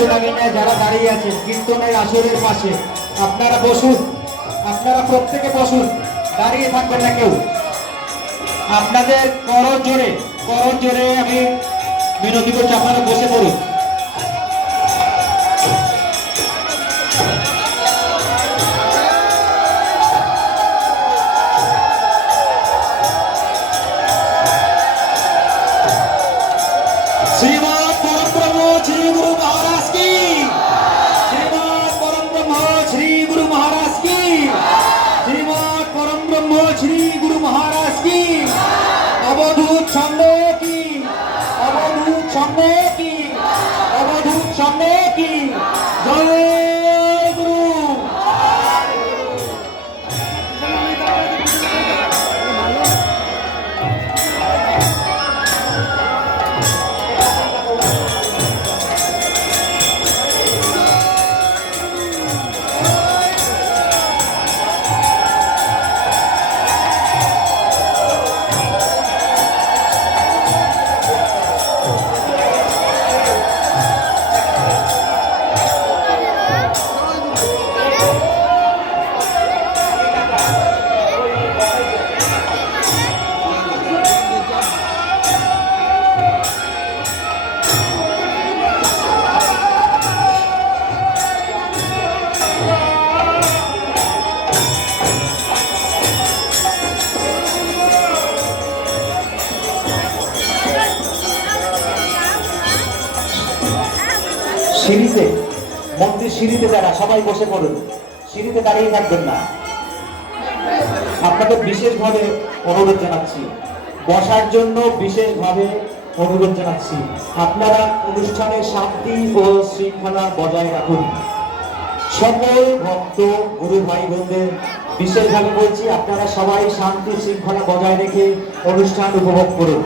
কীর্তনাবিনায় যারা দাঁড়িয়ে আছেন কীর্তনের আসরের পাশে, আপনারা বসুন, আপনারা প্রত্যেকে বসুন, দাঁড়িয়ে থাকবেন না কেউ। আপনাদের করর জোরে আমি বিনতি করছি, আপনারা বসে পড়ুন। श्रीमद् परम श्री गुरु महाराज की, श्रीमद् परम ब्रह्म श्री गुरु महाराज की, श्रीमद् परम ब्रह्म श्री गुरु महाराज की, अवधूत संघ की, अवधूत संघ की, अवधूत संघ की जय गुरु। সিঁড়িতে, মন্দির সিঁড়িতে যারা সবাই বসে পড়ুন, সিঁড়িতে দাঁড়িয়ে থাকবেন না। আপনাদের বিশেষভাবে অনুরোধ জানাচ্ছি, বসার জন্য বিশেষভাবে অনুরোধ জানাচ্ছি। আপনারা অনুষ্ঠানের শান্তি ও শৃঙ্খলা বজায় রাখুন। সকল ভক্ত গুরু ভাই বোনদের বিশেষভাবে বলছি, আপনারা সবাই শান্তি শৃঙ্খলা বজায় রেখে অনুষ্ঠান উপভোগ করুন।